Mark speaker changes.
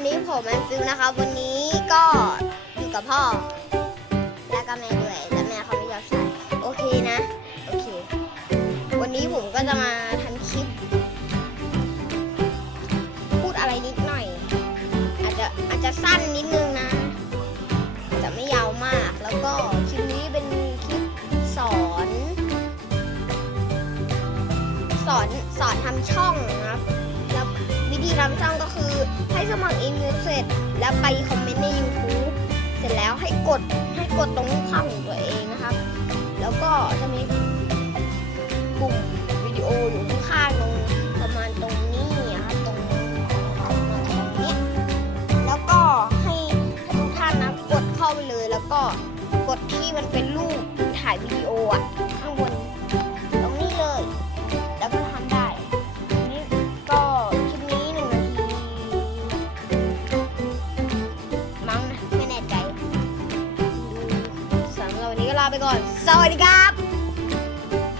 Speaker 1: วันนี้ผมแมนฟิวนะครับวันนี้ก็อยู่กับพ่อ แล้วก็แม่ด้วยแต่แม่เขาไม่ยอมใส่โอเคนะ โอเค วันนี้ผมก็จะมาทำคลิป พูดอะไรนิดหน่อย อาจจะอาจจะสั้นนิดนึงนะ จะไม่ยาวมากแล้วก็คลิปนี้เป็นคลิปสอน สอนสอนทำช่องนะครับ ธีทำช่องก็คือ ให้สมัครอีเมลเสร็จ แล้วไปคอมเมนต์ใน YouTube เสร็จแล้วให้กดให้กดตรงรูปภาของตัวเองนะครับ แล้วก็จะมีปุ่มวิดีโออยู่ข้างตรงประมาณตรงนี้นะครับตรงตรงนี้ แล้วก็ให้ทุกท่านนะกดเข้าไปเลยแล้วก็กดที่มันเป็นรูป ลาไปก่อน สวัสดีครับ